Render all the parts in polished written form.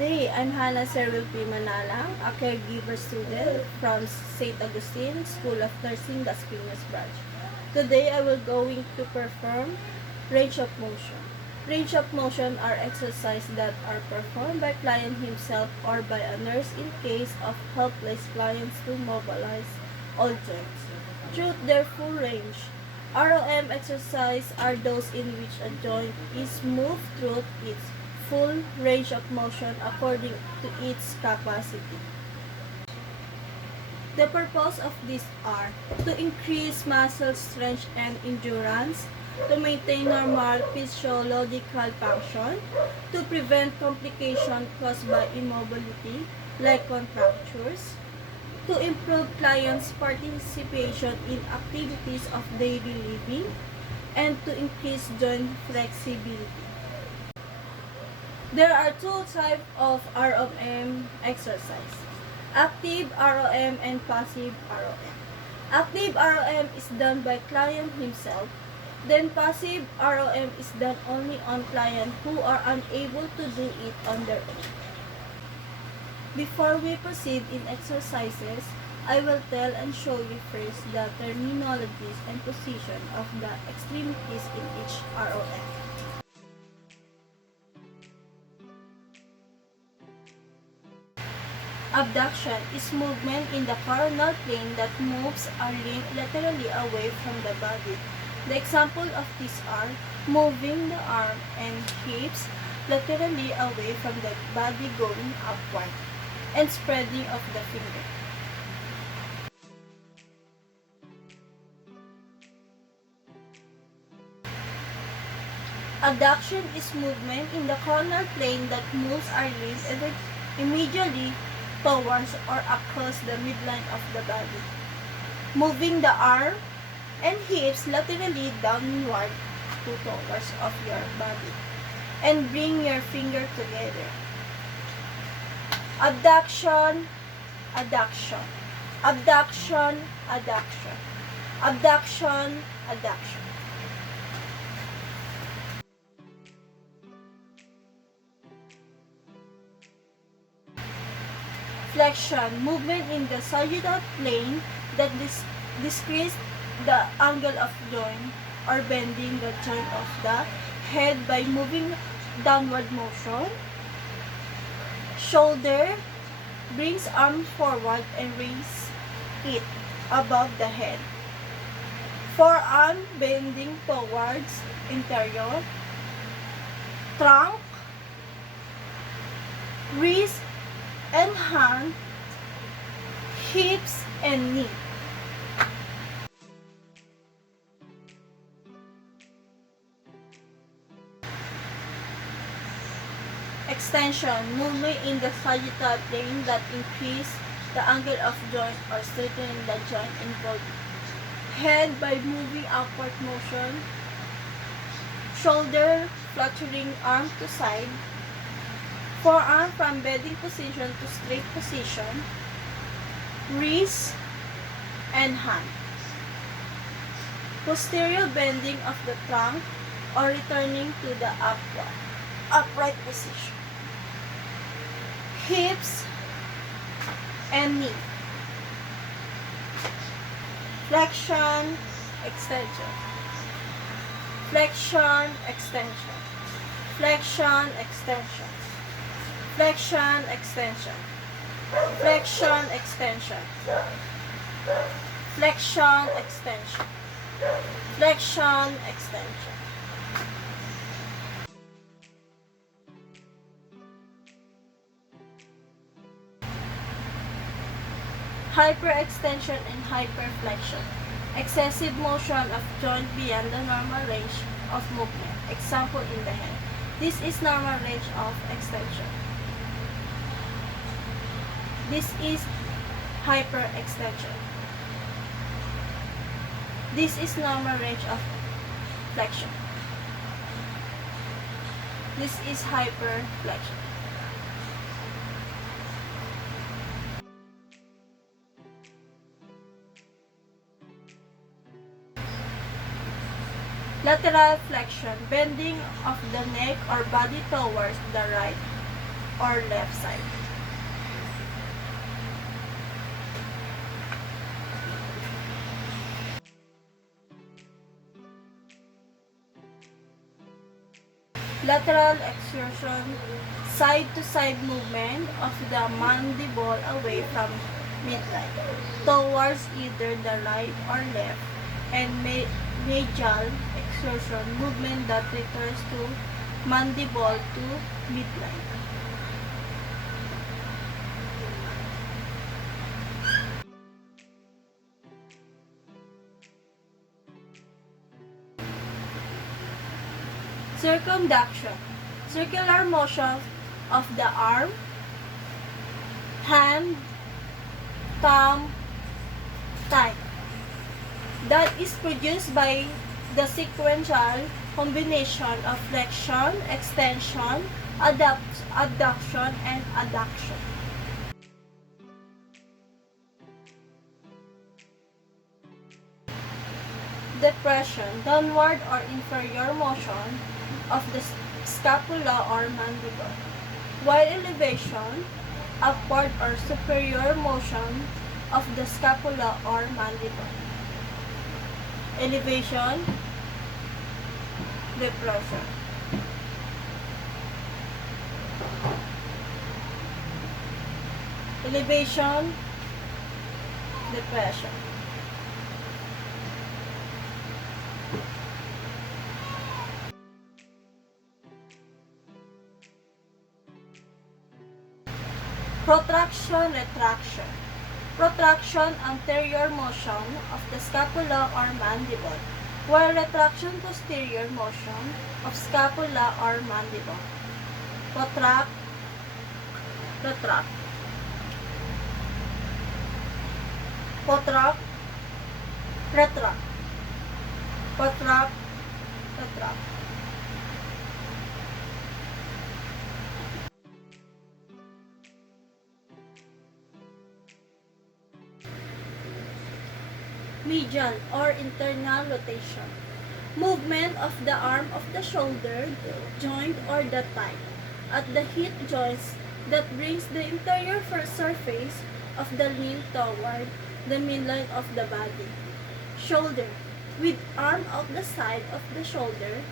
day, I'm Hannah Seril P. Manalang, a caregiver student from St. Augustine School of Nursing, Las Piñas branch. Today, I will going to perform range of motion. Range of motion are exercises that are performed by client himself or by a nurse in case of helpless clients to mobilize all joints through their full range. ROM exercises are those in which a joint is moved through its full range of motion according to its capacity. The purpose of these are to increase muscle strength and endurance, to maintain normal physiological function, to prevent complications caused by immobility like contractures, to improve clients' participation in activities of daily living, and to increase joint flexibility. There are two types of ROM exercise: active ROM and passive ROM. Active ROM is done by client himself, then passive ROM is done only on clients who are unable to do it on their own. Before we proceed in exercises, I will tell and show you first the terminologies and position of the extremities in each ROM. Abduction is movement in the coronal plane that moves a limb laterally away from the body. The example of these are moving the arm and hips laterally away from the body going upward, and spreading of the finger. Abduction is movement in the coronal plane that moves our limb immediately towards or across the midline of the body, moving the arm and hips laterally downward towards of your body, and bring your finger together. Abduction, adduction, abduction, adduction, abduction, adduction. Flexion, movement in the sagittal plane that decreases the angle of joint or bending the joint of the head by moving downward motion. Shoulder, brings arm forward and raise it above the head. Forearm, bending towards interior. Trunk, wrist and hand, hips and knee. Extension, movement in the sagittal plane that increase the angle of joint or straighten the joint involved. Head by moving upward motion. Shoulder, fluttering arm to side. Forearm from bending position to straight position. Wrist and hand. Posterior bending of the trunk or returning to the upright position. Hips and knee. Flexion, extension. Flexion, extension. Flexion, extension. Flexion, extension. Flexion, extension. Flexion, extension. Flexion, extension. Hyperextension and hyperflexion. Excessive motion of joint beyond the normal range of movement. Example in the hand. This is normal range of extension. This is hyperextension. This is normal range of flexion. This is hyperflexion. Lateral flexion, bending of the neck or body towards the right or left side. Lateral exertion, side-to-side movement of the mandible away from midline towards either the right or left, and medial exertion, movement that returns to mandible to midline. Circumduction, circular motion of the arm, hand, thumb, thigh that is produced by the sequential combination of flexion, extension, abduction, and adduction. Depression, downward or inferior motion of the scapula or mandible, while elevation, upward or superior motion of the scapula or mandible. Elevation, depression. Elevation, depression. Protraction, retraction. Protraction, anterior motion of the scapula or mandible, while retraction, posterior motion of scapula or mandible. Protract, retract. Protract, retract. Protract, retract. Medial or internal rotation, movement of the arm of the shoulder joint or the thigh at the hip joints that brings the interior surface of the limb toward the midline of the body. Shoulder, with arm out the side of the shoulder,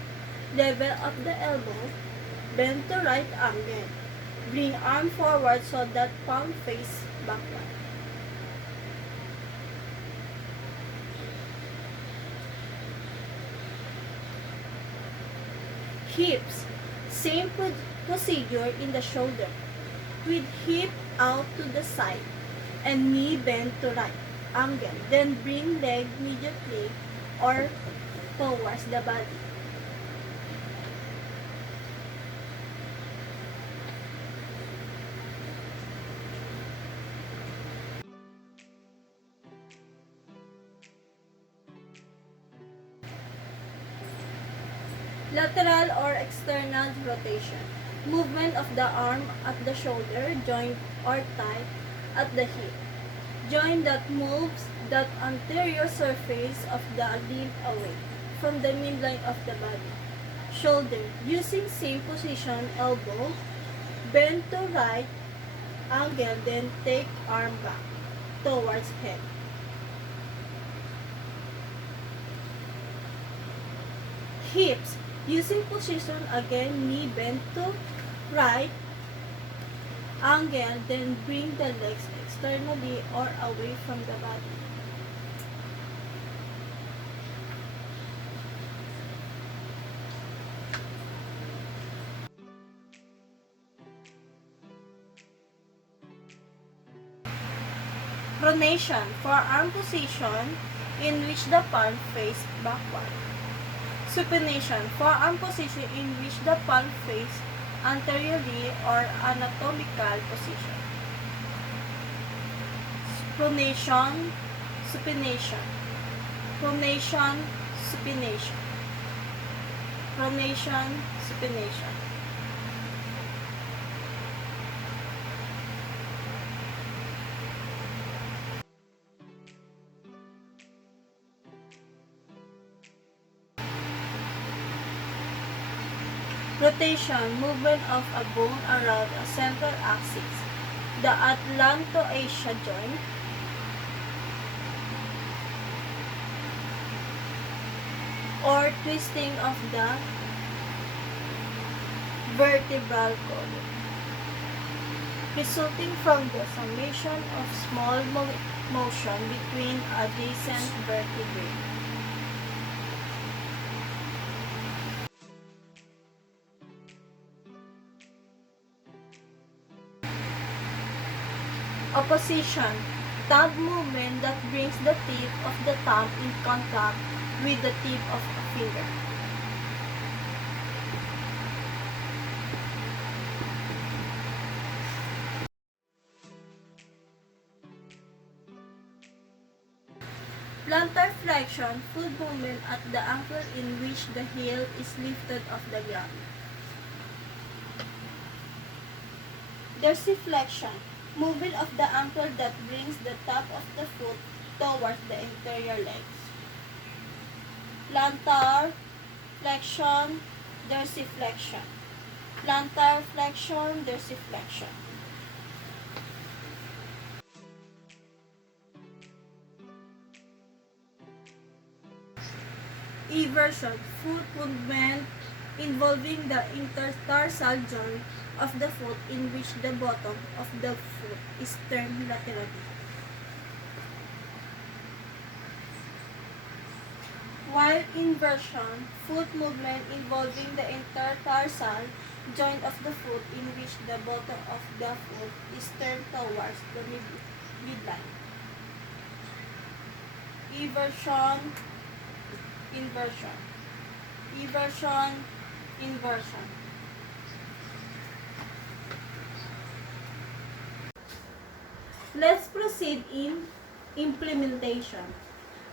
level of the elbow, bend to right angle. Bring arm forward so that palm face backward. Hips, same procedure in the shoulder, with hip out to the side and knee bent to right angle. Then bring leg immediately or towards the body. Lateral or external rotation, movement of the arm at the shoulder joint or thigh at the hip joint that moves that anterior surface of the limb away from the midline of the body. Shoulder, using same position, elbow bend to right angle, then take arm back towards head. Hips, using position again, knee bend to right angle, then bring the legs externally or away from the body. Pronation, forearm position in which the palm face backward. Supination, forearm position in which the palm face anteriorly or anatomical position. Pronation, supination. Pronation, supination. Pronation, supination. Rotation, movement of a bone around a central axis. The Atlanto-Asia joint. Or twisting of the vertebral column, resulting from the summation of small motion between adjacent vertebrae. Opposition, thumb movement that brings the tip of the thumb in contact with the tip of a finger. Plantar flexion, foot movement at the ankle in which the heel is lifted off the ground. Dorsiflexion, movement of the ankle that brings the top of the foot towards the interior legs. Plantar flexion, dorsiflexion. Plantar flexion, dorsiflexion. Eversion, foot movement involving the intertarsal joint of the foot in which the bottom of the foot is turned laterally. While inversion, foot movement involving the intertarsal joint of the foot in which the bottom of the foot is turned towards the midline. Eversion, inversion. Eversion, inversion. Let's proceed in implementation.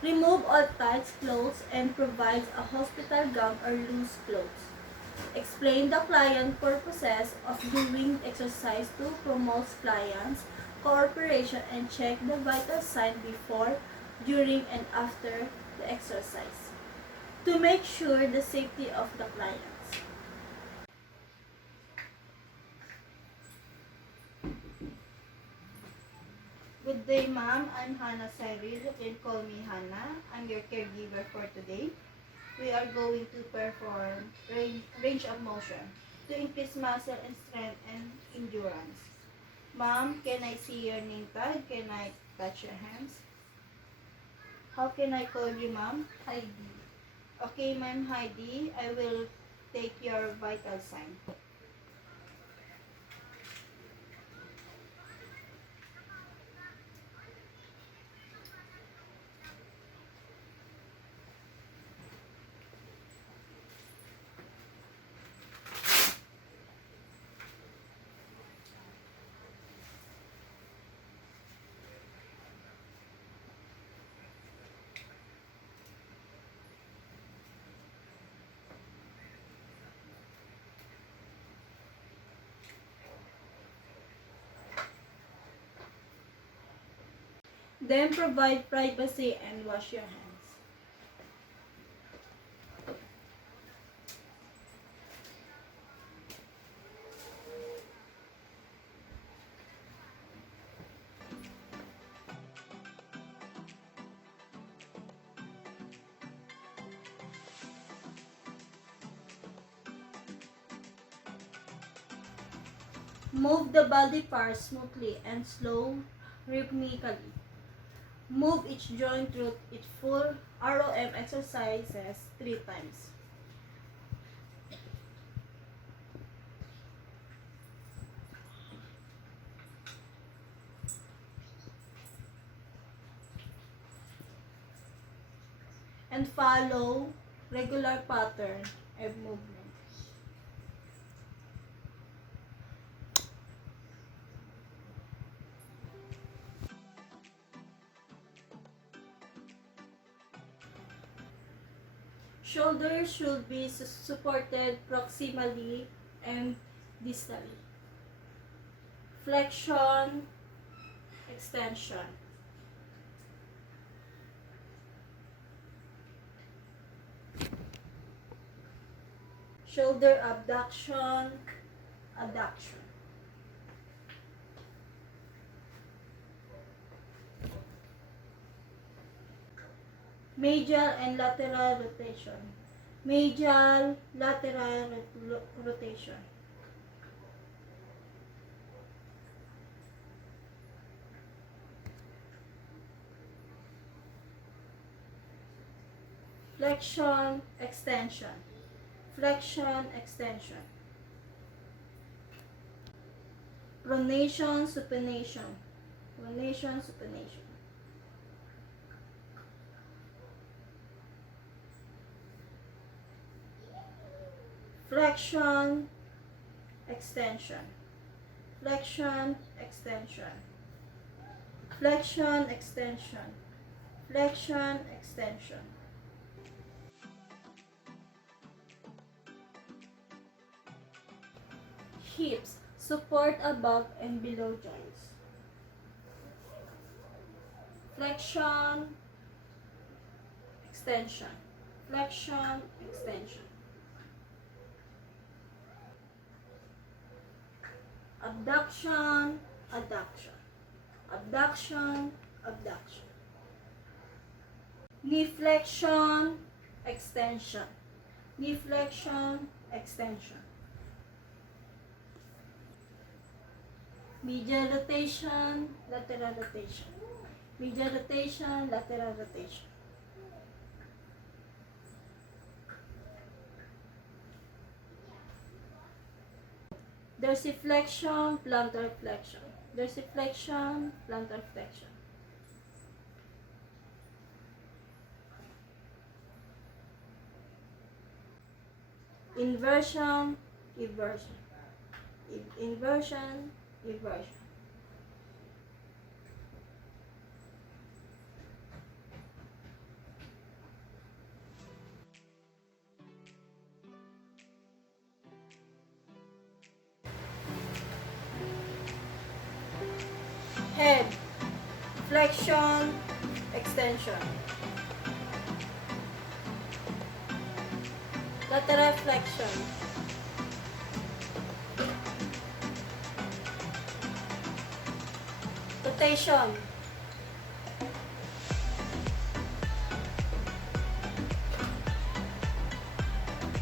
Remove all tight clothes and provide a hospital gown or loose clothes. Explain the client purposes of doing exercise to promote clients' cooperation and check the vital signs before, during, and after the exercise to make sure the safety of the clients. Good day, ma'am. I'm Hannah Cyril. You can call me Hannah. I'm your caregiver for today. We are going to perform range of motion to increase muscle and strength and endurance. Ma'am, can I see your name tag? Can I touch your hands? How can I call you, ma'am? Heidi. Okay, ma'am Heidi, I will take your vital sign. Then provide privacy and wash your hands. Move the body parts smoothly and slow rhythmically. Move each joint through its full ROM exercises 3 times. And follow regular pattern of movement. Shoulders should be supported proximally and distally. Flexion, extension. shoulder abduction, adduction. Medial and lateral rotation. Medial, lateral rotation. Flexion, extension. Flexion, extension. Pronation, supination. Pronation, supination. Flexion, extension. Flexion, extension. Flexion, extension. Flexion, extension. Hips, support above and below joints. Flexion, extension. Flexion, extension. Abduction, adduction. Abduction, abduction. Knee flexion, extension. Knee flexion, extension. Medial rotation, lateral rotation. Medial rotation, lateral rotation. Dorsiflexion, plantar flexion. Dorsiflexion, plantar flexion. Inversion, eversion. Inversion, eversion. Head, flexion, extension. Lateral flexion. Rotation.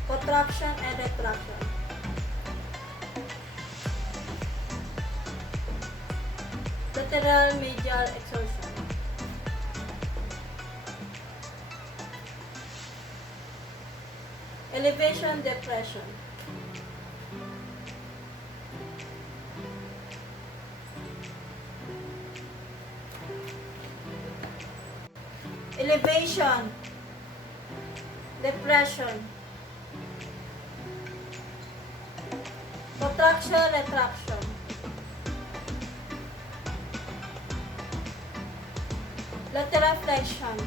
Contraction and retraction. Lateral medial exertion. Elevation, depression. Elevation, depression. Contraction, retraction. Lateral flexion.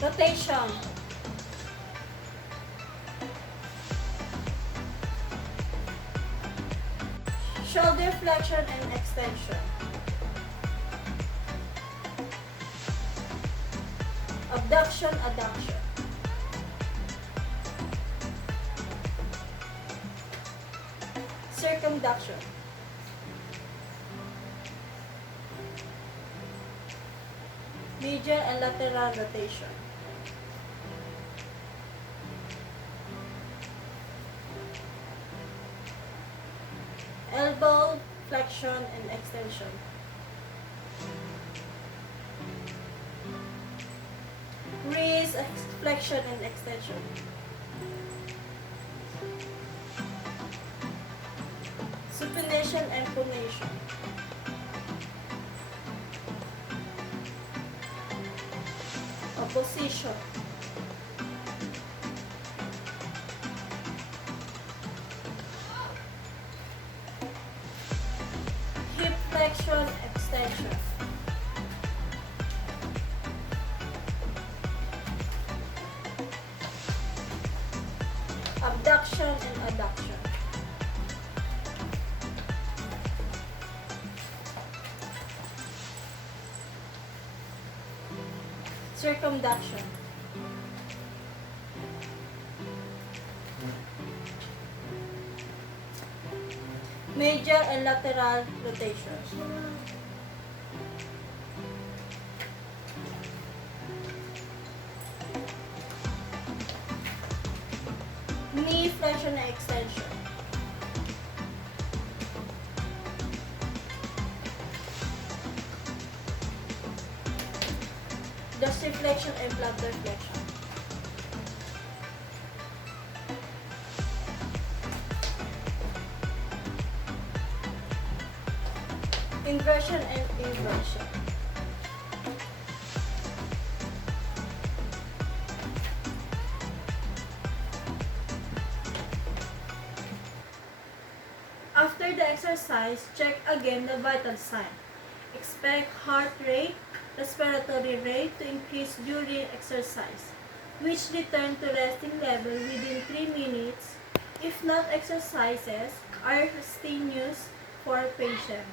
Rotation. Shoulder flexion and extension. Abduction, adduction. Circumduction. Medial and lateral rotation. Elbow, flexion and extension. Wrist, flexion and extension. Supination and pronation. Opposition. Hip flexion, extension. Abduction and adduction. Circumduction. Major and lateral rotations. Knee flexion and extension. Dorsiflexion and plantar flexion. Inversion and inversion. After the exercise, check again the vital sign. Expect heart rate, respiratory rate to increase during exercise, which return to resting level within 3 minutes. If not, exercises are strenuous for patient.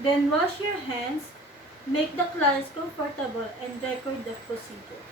Then wash your hands, make the clients comfortable, and record the procedure.